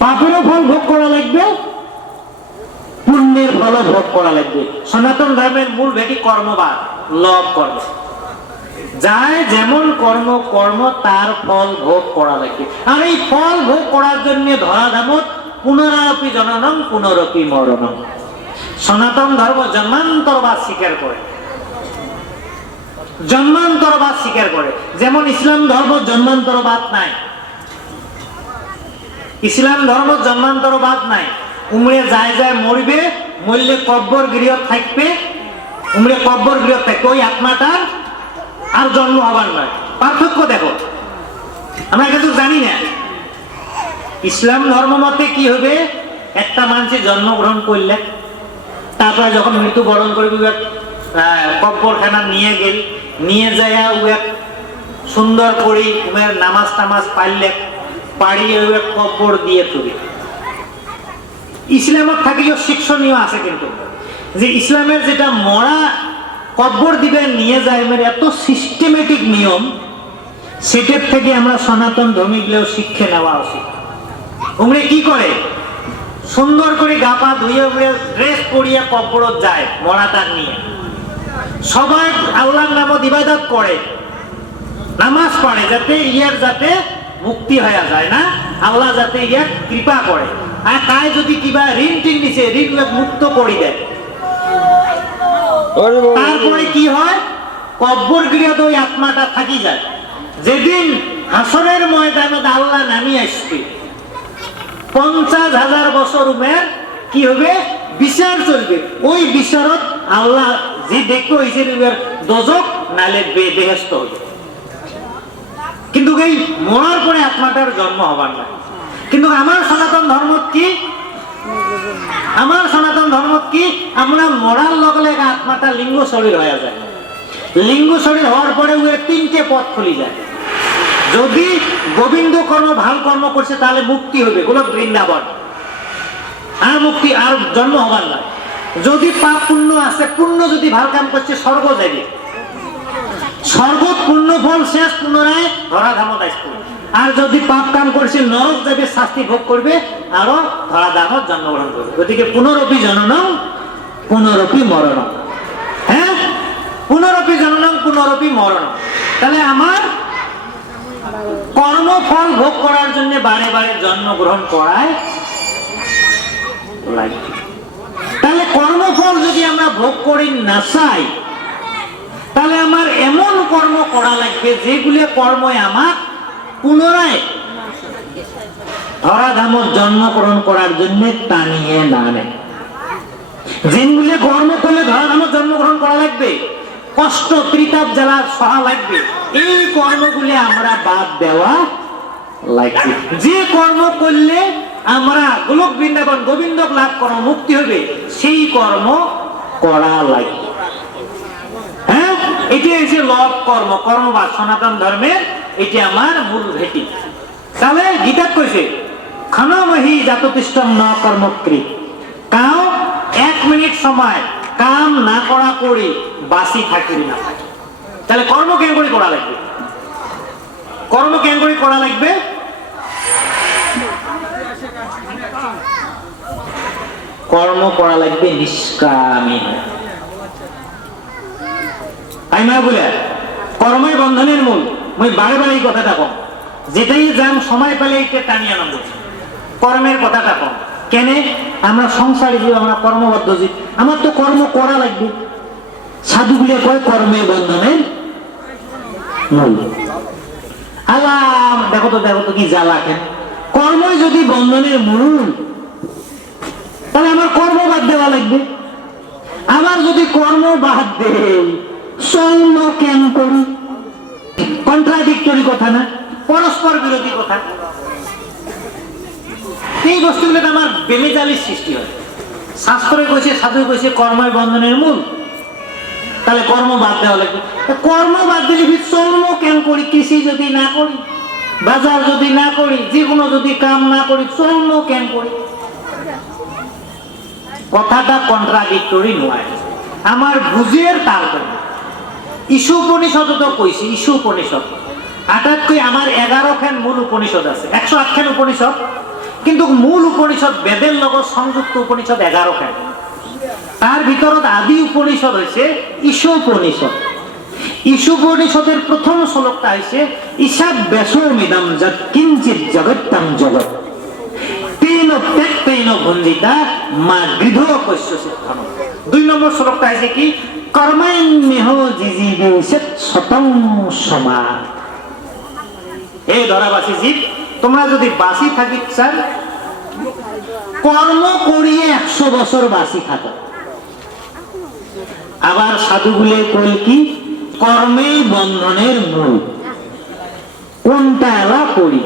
পাপেরও ফল ভোগ করা লাগবে, পুণ্যের ফলও ভোগ করা লাগবে। সনাতন ধর্মের মূল ভেটি কর্মবাদ, লব কর্ম। যায় যেমন কর্ম কর্ম তার ফল ভোগ করা লাগবে। আর এই ফল ভোগ করার জন্য ধরাধামত পুনরাপি জননং পুনরপি মরণং। সনাতন ধর্ম জন্মান্তরবাদ স্বীকার করে, জন্মান্তরবাদ স্বীকার করে। যেমন ইসলাম ধর্ম জন্মান্তরবাদ নাই, ইসলাম ধর্ম জন্মান্তরবাদ নাই। উমরে যায় যায় মরবে, মরলে কব্বর গৃহ থাকবে, উমরে কব্বর গৃহ থাকবে, ওই আত্মাটার আর জন্ম হবার নয়। পার্থক্য দেখো, আমরা কিন্তু জানি না। ইসলাম ধর্ম মতে কি হবে, একটা মানুষের জন্মগ্রহণ করলে তারপরে যখন মৃত্যুবরণ করবে কব্বরখানা নিয়ে গেল, নিয়ে যায় সুন্দর করে নামাজ টামাজ পাইলে পাড়িয়ে কব্বর দিয়ে তুলি। ইসলামের থাকিও শিক্ষণীয় আছে কিন্তু, যে ইসলামের যেটা মরা কব্বর দিবে নিয়ে যায় এত সিস্টেমেটিক নিয়ম, সেটার থেকে আমরা সনাতন ধর্মীগুলো শিক্ষা নেওয়া উচিত। উমরে কি করে, সুন্দর করে গা পা ধুয়ে ড্রেস পরিয়ে কব্বরত যায় মরাটা নিয়ে, সবাই আল্লাহর নামত ইবাদত করে, নামাজ পড়ে, যাতে যাতে মুক্তি হয়ে যায় না, আল্লাহ যাতে কৃপা করে। আর তাই যদি কিবা ঋণ টিন দিছে, ঋণ মুক্ত করে দেয়। তারপরে কি হয়, কব্বর গৃহতে ওই আত্মাটা থাকি যায়। যেদিন হাসরের ময়দানে আল্লাহ নামি আসবে, 50,000 বছর উমের কি হবে, বিচার চলবে। ওই বিচারত আল্লাহ যে দেখতে হয়েছে দোজক নালে বেহেশত হবে। কিন্তু এই মরার পরে আত্মাটার জন্ম হবার না। কিন্তু আমার সনাতন ধর্ম কি, আমার সনাতন ধর্ম কি, আমরা মরার লগে লগে আত্মাটা লিঙ্গ শরীর হয়ে যায়। লিঙ্গ শরীর হওয়ার পরে তিনটে পথ খুলি যায়। যদি গোবিন্দ কর্ম ভাল কর্ম করছে তাহলে মুক্তি হবে, গোলক বৃন্দাবন, আর মুক্তি আর জন্ম হবার না। যদি পাপ পুণ্য আছে, পুণ্য যদি ভাল কাম করছে স্বর্গ যাবে, স্বর্গ পুণ্য ফল শেষ, পুনরায় ধরাধামত আসবে। আর যদি পাপ কাম করছে নরক যাবে, শাস্তি ভোগ করবে, আরো ধরাধামত জন্মগ্রহণ করবে। গতিকে পুনরপি জননং পুনরপি মরণং। হ্যাঁ, পুনরপি জননং পুনরপি মরণং। তাহলে আমার কর্মফল ভোগ করার জন্য বারে বারে জন্মগ্রহণ করায় লাগবে। তাহলে কর্মফল যদি আমরা ভোগ করি না চাই, তাহলে আমার এমন কর্ম করা লাগবে যেগুলো কর্ম আমার পুনরায় ধরাধামত জন্মগ্রহণ করার জন্য টানিয়ে না নেয়। যেগুলো কর্ম করলে ধরাধামত জন্মগ্রহণ করা লাগবে, কষ্ট ত্রিতাপ জ্বালা সহা লাগবে, এই কর্মগুলি আমরা বাদ দেওয়া লাগবে। যে কর্ম করলে আমরা গোলক বৃন্দাবন গোবিন্দ লাভ কর্ম মুক্তি হবে, সেই কর্ম করা লাগবে। হ্যাঁ, এটি হচ্ছে লব কর্ম, কর্মবাদ সনাতন ধর্মের, এটি আমার মূল ভেটি। তাহলে গীতা কইছে ক্ষণমহি জাততিষ্ঠং ন কর্মকৃত, কাও 1 মিনিট সময় কাম না করা করি বাসি থাকি না থাকি। তাহলে কর্ম কেন করে করা লাগবে, কর্ম কেন করে করা লাগবে, কর্ম করা লাগবে নিষ্কামী। তাই না বলে কর্মই বন্ধনের মূল। মই বারে বারে এই কথাটা কম, যেটাই যাম সময় পেলে এইটা টানিয়ে আনন্দ। কর্মের কথাটা কম কেন, আমরা সংসারী জীব, আমরা কর্মবদ্ধ জীব, আমার তো কর্ম করা লাগবে। সাধুগুলো কয় কর্মের বন্ধনের মূল। আল্লাহ দেখো তো কি জ্বালা কেন, কর্মই যদি বন্ধনের মূল, তাহলে আমার কর্ম বাদ দেওয়া লাগবে। আমার যদি কর্ম বাদ দেই, সৈন্য কেন করি, কন্ট্রাডিক্টরি কথা না, পরস্পর বিরোধী কথা। এই বস্তুগুলোতে আমার বেমেজালির সৃষ্টি হয়। শাস্ত্রে কইছে, সাধু কইছে কর্মই বন্ধনের মূল, তাহলে কর্ম বাদ দেওয়া লাগবে। কর্ম বাদ দিলে কর্ম কেন করি, কৃষি যদি না করি, বাজার যদি না করি, যে কোনো যদি কাম না করি, কর্ম কেন করি, কথাটা কন্ট্রাডিক্টরি নয়, আমার বুঝের তার জন্য। ইস্যু উপনিষদ তো কইছি, ইস্যু উপনিষদ আটাত্তর আমার 11 খান মূল উপনিষদ আছে, 108 খান উপনিষদ, কিন্তু মূল উপনিষদ বেদের লগত সংযুক্ত উপনিষদ 11 তার ভিতৰত আদি উপনিষদ হয়েছে ঈশোপনিষদ। ঈশোপনিষদের প্রথম শ্লোকটা হয়েছে ঈশাদ বেশমিদম যৎ কিঞ্চিৎ জগত্তম জগৎ তেন ত্যক্তেন ভঞ্জিতা মা গৃধ কস্য সিদ্ধম। 2 নম্বর শ্লোকটা হয়েছে কি কর্মাণ্যেহ জিজীবেষেৎ শতং সমাৎ। এই ধরাবাসী জীব, তোমরা যদি বাসি থাকি চান, কর্ম করিয়ে 100 বছর বাসি থাকো। আবার সাধুগুলো কই কি কর্মে বন্ধনের মূল, কোনটা এলা করি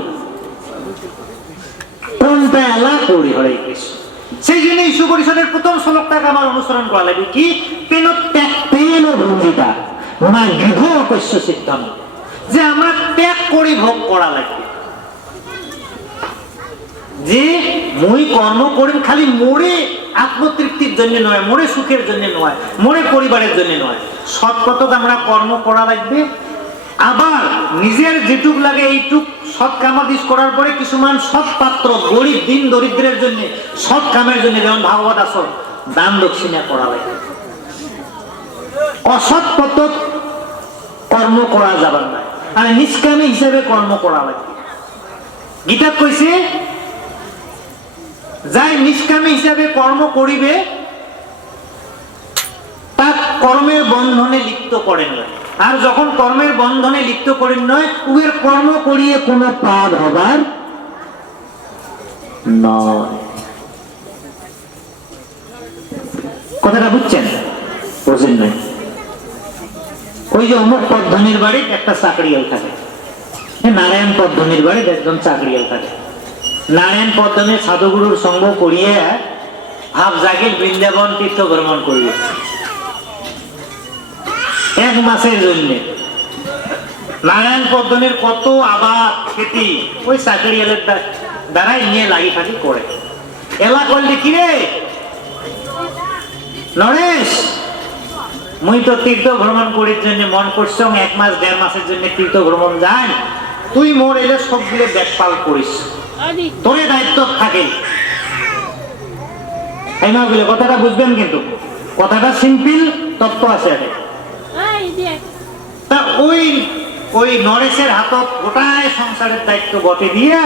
কোনটা এলা করি। হরে কৃষ্ণ। সেই জন্য ঈশোপনিষদের প্রথম শ্লোকটাকে আমার অনুসরণ করা লাগবে কি তেন ত্যক্তেন ভঞ্জিতা মা গৃহ কস্য সিদ্ধম, যে আমরা ত্যাগ করে ভোগ করা লাগবে। যে মুই কর্ম করি খালি মোরে আত্মতৃপ্তির জন্য নয়, মোরে সুখের জন্য নয়, মোরে পরিবারের জন্য নয়, সৎ পথত আমরা কর্ম করা লাগবে। আবার নিজের যেটুক লাগে এইটুক সৎ কামাদিস করার পরে কিছুমান সৎ পাত্র গরিব দিন দরিদ্রের জন্য সৎ কামের জন্য, যেমন ভাগবত আসন দান দক্ষিণা করা লাগবে। অসৎ পথত কর্ম করা যাবার না, আর নিষ্কামী হিসেবে কর্ম করা লাগবে। গীতাত কইছে যাই নিষ্কামী হিসাবে কর্ম করিবে তার কর্মের বন্ধনে লিপ্ত করেন না, আর যখন কর্মের বন্ধনে লিপ্ত করেন নয় উয়ের কর্ম করিয়ে কোনো পাপ হবার নয়। কথাটা বুঝছেন? বুঝেন নাই? ওই যে অমুক পদ্ধনির বাড়ির একটা চাকরিয়াল থাকে, নারায়ণ পদ্ধনির বাড়ির একজন চাকরিয়াল থাকে। নারায়ণ পদ্ধতির সাধুগুরুর সঙ্গ করিয়ে ভাব জাগির বৃন্দাবন তীর্থ ভ্রমণ করিবে 1 মাসের জন্য। নারায়ণ পদ্ধতির কত আবাদ খেতি ওই চাকরিয়ালের দ্বারাই নিয়ে লাগি থাকি করে। এলা করলে কি রে নরেশ, মুই তো তীর্থ ভ্রমণ করির জন্য মন করছ, 1 মাস 1.5 মাসের জন্য তীর্থ ভ্রমণ যাই, তুই মোর এলে সবগুলো দেখভাল করিস, তোরে দায়িত্ব থাকে। কথাটা বুঝবেন, কিন্তু কথাটা সিম্পল, তত্ত্ব আছে। তা ওই নরেশের হাতত গোটায় সংসারের দায়িত্ব বটে দিয়া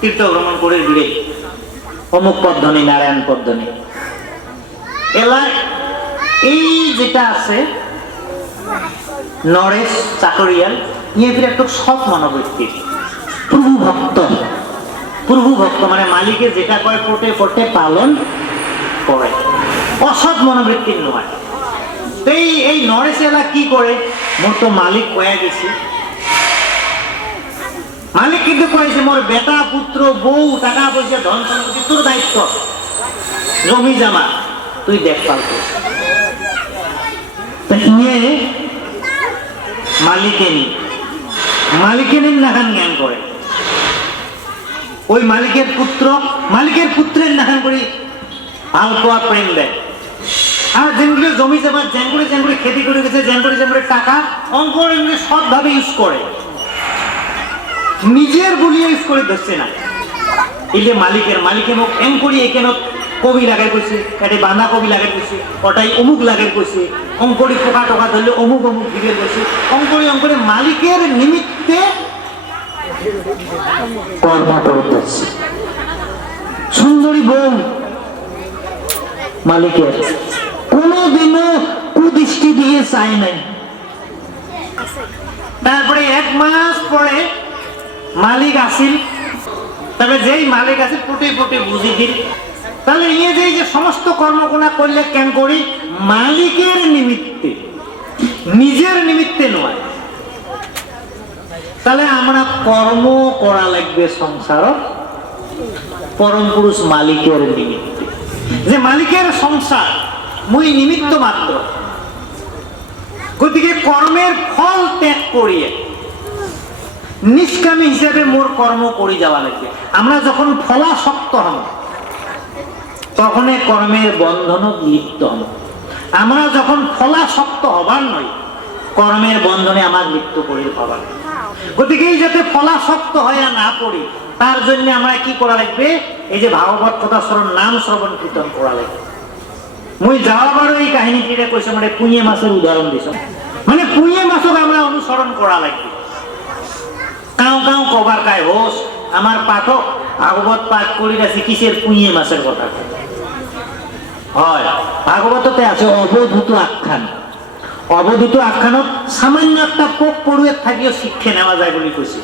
তীর্থ ভ্রমণ করে দিলে অমুক পদ্ধতি নারায়ণ পদ্ধতি এলায় এই যেটা আছে নরেশ চাকরিয়াল নিয়ে একটু সৎ মনোবৃত্তি, প্রভু ভক্ত মানে মালিকের যেটা করে কোটে কোটে পালন করে, অসৎ মনোবৃত্তির নয়। এই নরেশ এলা কি করে, মোর তো মালিক কয়া গেছি, মালিক কিন্তু কয়েছে মোর বেটা পুত্র বউ টাকা পয়সা ধন সম্পত্তি তোর দায়িত্ব, জমি জামা তুই দেখভাল কর। মালিকের নাখান জ্ঞান করে, ওই মালিকের পুত্রের নাখান করে আলপোয়া প্রেম দেয়। আর যেগুলো জমি জামা জ্যাঙ্গুড়ি খেতি করে গেছে, জ্যাঙ্গুড়ি টাকা অঙ্ক সৎভাবে ইউজ করে, নিজের বলিয়ে ইউজ করে ধরছে না। এই যে মালিকে মোক এম করি এখানে কবি লাগাই কইছে, এটি বাঁধা কবি লাগাই কইছে, ওটাই অমুক লাগাই কইছে, অঙ্করি পোকা টোকা ধরলে অমুক দিকে কইছে, অঙ্করি মালিকের নিমিত্তে কর্ম করতেছে। সুন্দরী বউ মালিকের কোনদিনও কুদৃষ্টি দিয়ে চাই নাই। তারপরে 1 মাস পরে মালিক আসিল, তবে যেই মালিক আছে ফুটে বুঝি দিল। তাহলে নিয়ে যে সমস্ত কর্মগুণা করলে কেন করি, মালিকের নিমিত্তে, নিজের নিমিত্তে নয়। তাহলে আমরা কর্ম করা লাগবে সংসার পরম পুরুষ মালিকের নিমিত্তে, যে মালিকের সংসার মুই নিমিত্ত মাত্র। গতিকে কর্মের ফল ত্যাগ করিয়ে নিষ্কামী হিসেবে মোর কর্ম করে যাওয়া লাগবে। আমরা যখন ফলাসক্ত হব তখন কর্মের বন্ধন লিপ্ত হব। আমরা যখন ফলাসক্ত হবার নয়, কর্মের বন্ধনে আমার লিপ্ত করে পাবার। গতিকে যাতে ফলাসক্ত হয়ে না পড়ি, তার জন্য আমরা কি করা লাগবে? এই যে ভাগবত কথা শ্রবণ, নাম শ্রবণ কীর্তন করা লাগবে। মুই যাওয়াবারও এই কাহিনীটিতে কইছে, মানে পুঁয়ে মাছের উদাহরণ দিছ, মানে পুঁয়ে মাছক আমরা অনুসরণ করা লাগবে। কাউ কাউ কবার কায় হোস আমার পাঠক ভাগবত পাঠ করি আছি কিসের পুঁয়ে মাছের কথা হয়। ভাগবততে আছে অবধূত আখ্যান। অবধূত আখ্যানত সামান্য একটা পোক পড়ুয়ে থাকিও শিক্ষা নেওয়া যায় বলে কইছে।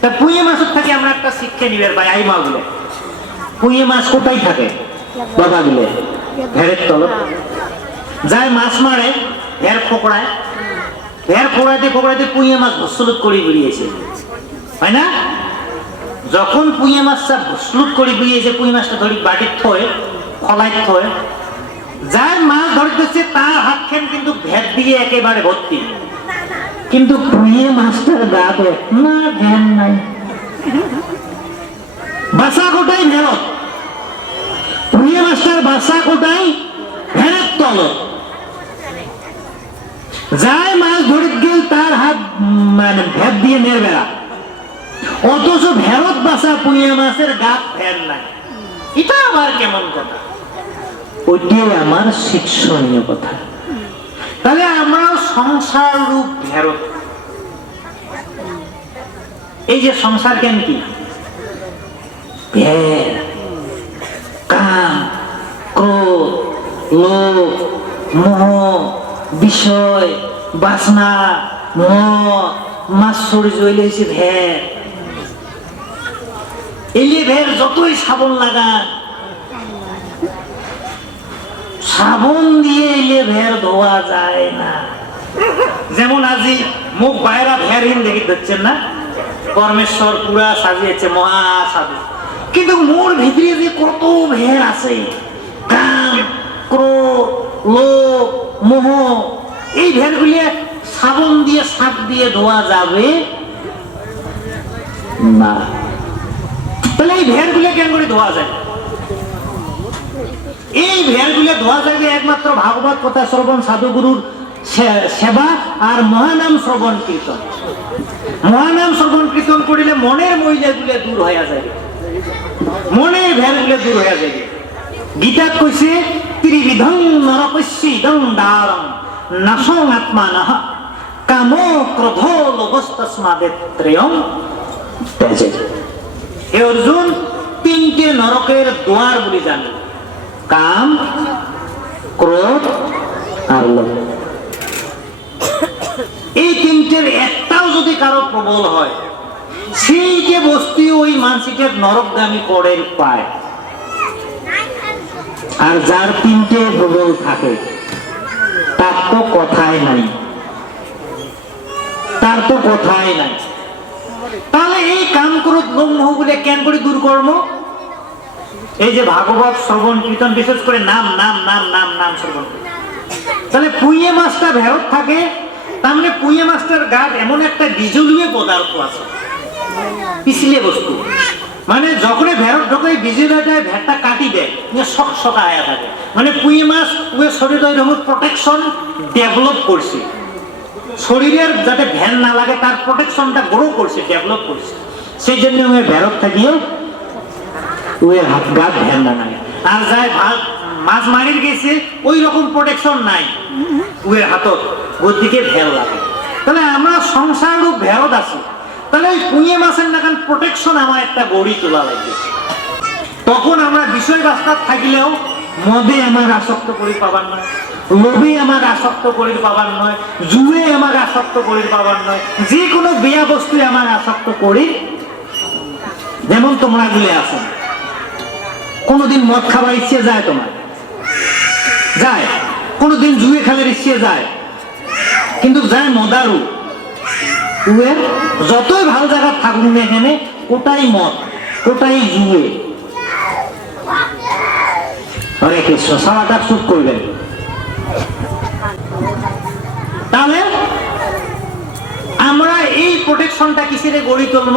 তা পুঁয়ে মাছের থাকে আমরা একটা শিক্ষা নিবের পাই। আই মাগুলো পুঁয়ে মাছ কোথায় থাকে? বাবা গুলো ভেড়ের তলত যায় মাছ মারে, ভেড় ফোকড়ায়, ভেড় ফোকড়াইতে ফোকড়াইতে পুঁয়ে মাছ ভস্লুত করে বেরিয়েছে, হয় না? যখন পুঁয়ে মাছটা ভস্লুত করে বেরিয়েছে, পুঁয়ে মাছটা ধরি বাটির থয়ে ফলাই থয়ে যার মাছ ধরতেছে তার হাতখান কিন্তু ভেড় দিয়ে একেবারে ভর্তি, কিন্তু পুঁয়ে মাছটার গাতে না ধ্যান নাই, বাসা কোটাই ভেড়ত, পুঁয়ে মাছটার বাসা কোটাই ভেড়ের তলত। যাই মাছ ধরে গেল তার হাত মানে ভেড় দিয়ে নেড়ে বেড়া, অথচ ভেড়ত বাসা পুঁয়ে মাছের গাত ভেড় নাই। এটা আবার কেমন কথা? ওইটাই আমার শিক্ষণীয় কথা। তাহলে আমরা সংসার রূপ ভেড়ত। এই যে সংসার কেন কি? ভেড়, কাম, ক্রোধ, লোভ, মোহ, বিষয়, বাসনা, মাছুরি জইলে হয়েছে ভেড়। এলে ভেড় যতই সাবন লাগান, সাবন দিয়ে এলে ভেড় ধোয়া যায় না। যেমন আজি মুখ বাইরা ভেড়হীন দেখি ধরছেন না, পরমেশ্বর পুরা সাজিয়েছে মহা সাধু, কিন্তু মোর ভিতরে যে কত ভেড় আছে, কাম, ক্রোধ, লোভ, মোহ, এই ভেড়গুলি সাবন দিয়ে সাপ দিয়ে ধোয়া যাবে না। তাহলে এই ভেড়গুলো কেন করে ধোয়া যায়? এই ভেড়গুলো ধোয়া যাবে একমাত্র ভাগবত কথা শ্রবণ, সাধুগুরুর সেবা আর মহানাম শ্রবণ কীর্তন। মহানাম শ্রবণ কীর্তন করিলে মনের মহিলাগুলো দূর হয়ে যাবে, মনের ভেড়গুলো দূর হয়ে যাবে। গীতা কইছে ত্রিবিধং নরকস্যিদং দ্বারং নাশং আত্মানঃ কামো ক্রোধ লোভস্তস্মাদেত্রয়ং তেজেৎ। হে অর্জুন, তিনটে নরকের দ্বার বলে জানো, কাম, ক্রোধ আর লোভ। এই তিনটের একটাও যদি কারো প্রবল হয়, সেইকে বস্তু ওই মানসিকে নরকগামী করে পায়। আর যার তিনটে প্রবল থাকে তার তো কথাই নাই, তার তো কথাই নাই। তাহলে এই কাম ক্রোধ লোভ মোহ গুলো কেন করে দূর করবো? এই যে ভাগবত শ্রবণ কীর্তন, বিশেষ করে নাম নাম নাম নাম নাম শ্রবণ। তাহলে পুঁয়ে মাছটা ভেড়ত থাকে, তার মানে পুঁয়ে মাছটার গাত এমন একটা বিজলীয় পদার্থ আছে, পিছলে বস্তু, মানে যখন ভেড়ত ঢোকে বিজলীয়টা ভেড়টা কাটি দেয়, শক শকা আয়া থাকে। মানে পুঁয়ে মাছ ওই শরীরের প্রোটেকশন ডেভেলপ করছে, শরীরের যাতে ভ্যান না লাগে তার প্রোটেকশনটা গ্রো করছে, ডেভেলপ করছে। সেই জন্য ওই ভেড়ত থাকিও ওই হাত গাত ভ্যান না নাই। আর যায় মাছ মারির গেছে ওই রকম প্রোটেকশন নাই, ওই হাতত ওর দিকে ভেল লাগে। তাহলে আমরা সংসার রূপ ভেড়ত আছি। তাহলে ওই পুঁয়ে মাছের নাকান প্রোটেকশন আমার একটা গড়ি তোলা লাগবে। তখন আমরা বিষয় বাস্তার থাকিলেও মদে আমার আসক্ত করি পাবার নয়, লোভে আমার আসক্ত করি পাবার নয়, জুয়ে আমার আসক্ত করি পাবার নয়, যে কোনো বেয়া বস্তু আমার আসক্ত করি। যেমন তোমরা গুলে আছো, কোনোদিন মদ খাবার ইচ্ছে যায় তোমার? যায়। কোনোদিন জুয়ে খেলার ইচ্ছে যায়, কিন্তু যায় মদারু। যতই ভালো জায়গা থাকুন না এখানে, ওটাই মদ, ওটাই জুয়ে। হরে কৃষ্ণ, সারাটা চুপ করবেন। তাহলে আমরা এই প্রোটেকশনটা কিসের গড়ি তুলব?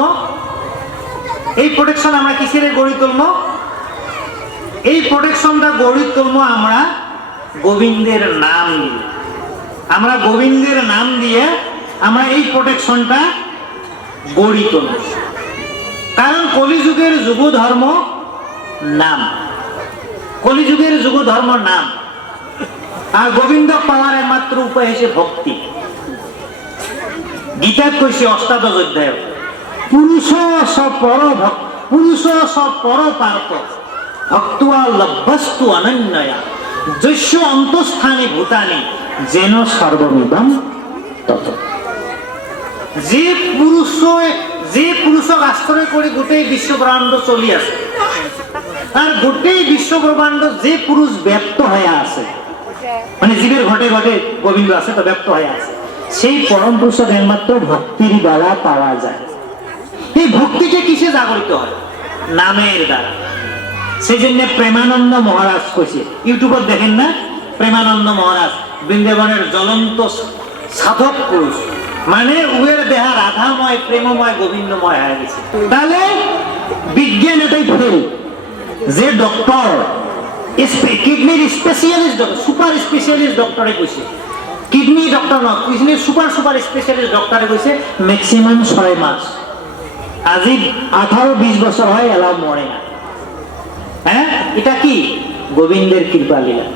এই প্রোটেকশন আমরা কিসের গড়ি তুলব? এই প্রোটেকশনটা গড়ি তুলব আমরা গোবিন্দের নাম দিয়ে। আমরা গোবিন্দের নাম দিয়ে আমরা এই প্রোটেকশনটা গড়ি তুলব। কারণ কলিযুগের যুগ ধর্ম নাম, কলিযুগের যুগ ধর্ম নাম, আর গোবিন্দ পাওয়ার একমাত্র উপায় হচ্ছে ভক্তি। গীতাত কৈছে অষ্টাদশ অধ্যায়, পুরুষ সব পর পার্থ ভক্তা লভ্যস্তু অনন্যয়া যস্য অন্তঃস্থানে ভূতানি যেন সর্বমিদম তত। যে পুরুষক আশ্রয় করে গোটেই বিশ্ব ব্রহ্মাণ্ড চলি আছে, আর গোটেই বিশ্ব ব্রহ্মাণ্ড যে পুরুষ ব্যক্ত হয়ে আছে, মানে জীবের ঘটে ঘটে গোবিন্দ আছে তো ব্যক্ত হয়ে আছে, সেই পরম পুরুষক একমাত্র ভক্তির দ্বারা পাওয়া যায়। এই ভক্তিকে কিসে জাগরিত হয়? নামের দ্বারা। সেই জন্য প্রেমানন্দ মহারাজ কইছে, ইউটিউবত দেখেন না, প্রেমানন্দ মহারাজ বৃন্দাবনের জ্বলন্ত সাধক পুরুষ, মানে উয়ের দেহা রাধাময় প্রেমময় গোবিন্দময় হয়ে গেছে। তাহলে বিজ্ঞান এটাই ফেল যে ডক্টর কিডনির স্পেশালিস্ট সুপার স্পেশালিস্ট ডক্টরে কইছে, কিডনি ডক্টর না, কিডনির সুপার স্পেশালিস্ট ডক্টরে কইছে ম্যাক্সিমাম 6 মাস। আজি 18-20 বছর হয় এলাও মরে না। হ্যাঁ, এটা কি? গোবিন্দের কৃপা লীলা।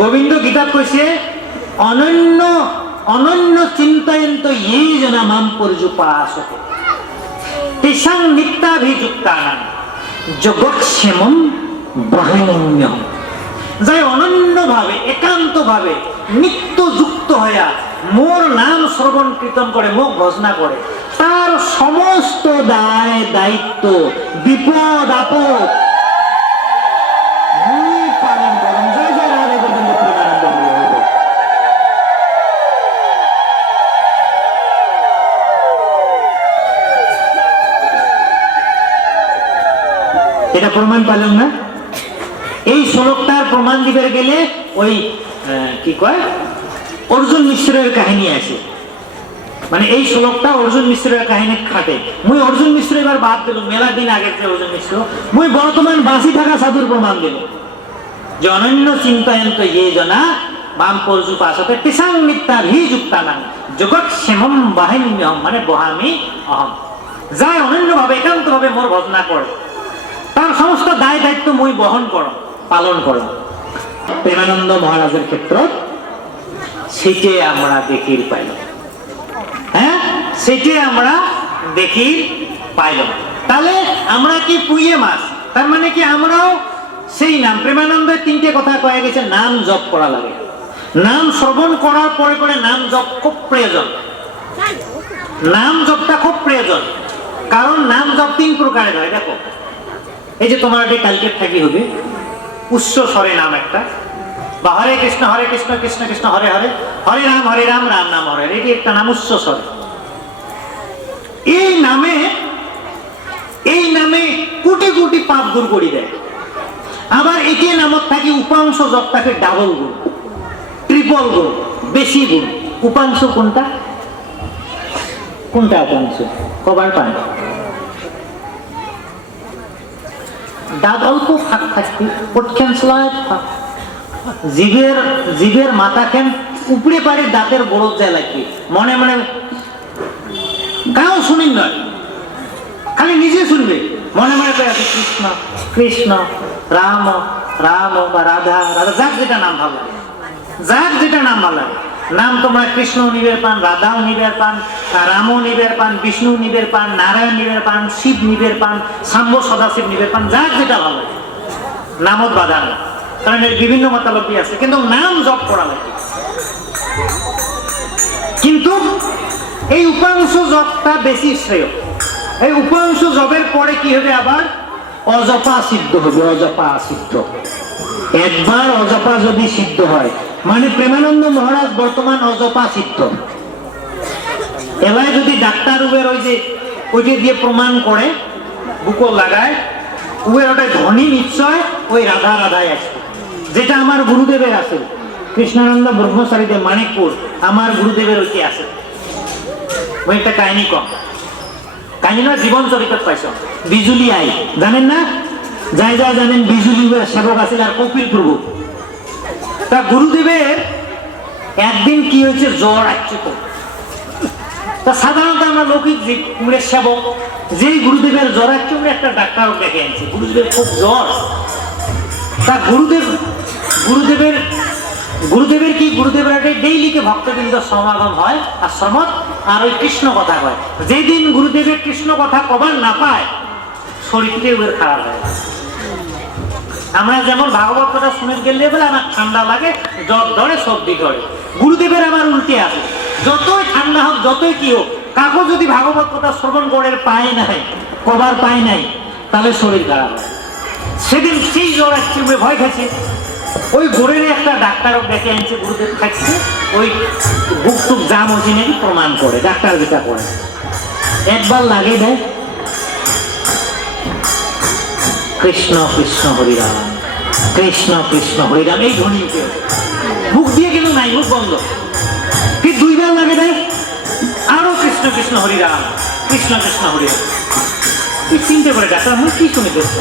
গোবিন্দ গীতাত কইছে অনন্য চিন্তয়ন্ত এই জনা মাম পর্যুপাসতে তেষাং নিত্যাভিযুক্তানাং জগৎক্ষেমং বহাম্যহম। যাই অনন্য ভাবে একান্ত ভাবে নিত্য যুক্ত হইয়া মোর নাম শ্রবণ কীর্তন করে, মুখ ভজনা করে, তার সমস্ত দায় দায়িত্ব বিপদ আপদ পালন করেন। জয় জয় রাধে গোবিন্দ প্রেমানন্দ হরি। এটা প্রমাণ পাইলাম না? এই শ্লোকটার প্রমাণ দিতে গেলে ওই কি কয় অর্জুন মিশ্রের কাহিনী আছে, মানে এই শ্লোকটা অর্জুন মিশ্রের কাহিনী খাটে। মুই অর্জুন মিশ্র এবার বাদ দিল, মেলা দিন আগে যে অর্জুন মিশ্র, মুই বর্তমান বাঁচি থাকা সাধুর প্রমাণ দিল যে অনন্য চিন্তয়ন্ত ইয়ে জনা মাম পর্যুপাসতে তেষাং নিত্যাভিযুক্তানাং জগৎক্ষেমং বহাম্যহম, মানে বহামি অহম। যাই অনন্য ভাবে একান্ত ভাবে মোর ভজনা করে, তার সমস্ত দায় দায়িত্ব মুই বহন করো, পালন করো। প্রেমানন্দ মহারাজের ক্ষেত্র সেটে আমরা দেখির পাইলাম। হ্যাঁ, সেটে আমরা দেখির পাইলাম। তাহলে আমরা কি পুইয়ে মাছ? তার মানে কি আমরাও সেই নাম, প্রেমানন্দের 3টে কথা কয়ে গেছে, নাম জপ করা লাগে, নাম শ্রবণ করার পরে পরে নাম জপ খুব প্রয়োজন। নাম জপটা খুব প্রয়োজন, কারণ নাম জপ 3 প্রকারের হয়। দেখো, এই যে তোমার কালকে থাকি হবে উচ্চ স্বরে নাম একটা, বা হরে কৃষ্ণ কৃষ্ণ কৃষ্ণ হরে হরে, হরে রাম রাম নাম হরে, এটি একটা নাম উচ্চ স্বরে। এই নামে কোটি কোটি পাপ দূর করে দেয়। আবার এটি নামত থাকি উপাংশ জপ থাকে ডাবল গুণ, ট্রিপল গুণ, বেশি গুণ। উপাংশ কোনটা? উপাংশ কবার পায়? দাঁত অল্প ফাঁক থাকতে জীবের মাথাখান উপরে পারে দাঁতের বড় যায় লাগবে, মনে মনে কাউ শুনিন নয়, খালি নিজে শুনবে, মনে মনে কৃষ্ণ কৃষ্ণ রাম রাম বা রাধা রাধা, যাক যেটা নাম ভালো লাগে, যাক যেটা নাম ভালো লাগে। নাম তোমরা কৃষ্ণ নিবের পান, রাধাও নিবের পান, রামও নিবের পান, বিষ্ণু নিবের পান, নারায়ণ নিবের পান, শিব নিবের পান, শাম্ব সদাশিব নিবের পান, যাক যেটা ভালো লাগে। নামত বাধা না, কারণ এর বিভিন্ন মতালব্বী আছে, কিন্তু নাম জপ করা লাগে। কিন্তু এই উপাংশ জপটা বেশি শ্রেয়। এই উপাংশ জপের পরে কি হবে? আবার অজপা সিদ্ধ হবে। অজপা সিদ্ধ, একবার অজপা যদি সিদ্ধ হয়, মানে প্রেমানন্দ মহারাজ বর্তমান অজপা সিদ্ধ। এবার যদি ডাক্তার উবের ওইটা দিয়ে প্রমাণ করে, বুকো লাগায়, উবের ওটাই ধনী নিশ্চয় ওই রাধা রাধায় আসবে, যেটা আমার গুরুদেবের আছে। কৃষ্ণানন্দ ব্রহ্মচারীদেব মানিকপুর আমার গুরুদেবের ওইটি আছে। ওই একটা কাহিনী কম, কাহিনী নয়, জীবন চরিত্র পাইছ। বিজুলি আই জানেন না? যাই জানেন, বিজুলি সেবক আছে আর কপিল প্রভু। তা গুরুদেবের একদিন কি হয়েছে, জ্বর আসছে, তো তা সাধারণত আমরা লৌকিক যে সেবক, যেই গুরুদেবের জ্বর আছে আমরা একটা ডাক্তার ডেকে আনছি, গুরুদেবের খুব জ্বর। তা গুরুদেবের কি গুরুদেবের একটা ডেইলিকে ভক্তবৃন্দ সমাগম হয় আশ্রমত, আর ওই কৃষ্ণ কথা কয়। যেদিন গুরুদেবের কৃষ্ণ কথা কবার না পায় শরীরটা ওদের খারাপ হয়। আমরা যেমন ভাগবত কথা শুনে গেলে বলে আমার ঠান্ডা লাগে, জ্বর ধরে, সর্দি ধরে। গুরুদেবের আমার উল্টে আছে, যতই ঠান্ডা হোক যতই কি হোক, কাকু যদি ভাগবত কথা শ্রবণ করে পায় নাই, কবার পায় নাই, তাহলে শরীর খারাপ হয়। সেদিন সেই জ্বর আসছে, ভয় খাচ্ছে, ওই ঘোরের একটা ডাক্তারও ডেকে আনছে, গুরুদেব থাকছে, ওই বুক টুক জাম হচ্ছে নাকি প্রমাণ করে, ডাক্তার যেটা করে একবার লাগে দেয় কৃষ্ণ কৃষ্ণ হরিরাম, কৃষ্ণ কৃষ্ণ হরিরাম, এই ধ্বনি উঠে। মুখ দিয়ে কিন্তু নাই, মুখ বন্ধ। কি দুইবার লাগে দেয় আরো কৃষ্ণ কৃষ্ণ হরিরাম, কৃষ্ণ কৃষ্ণ হরিরাম। তুই চিনতে পারে ডাক্তার, আমি কি শুনে দেখছো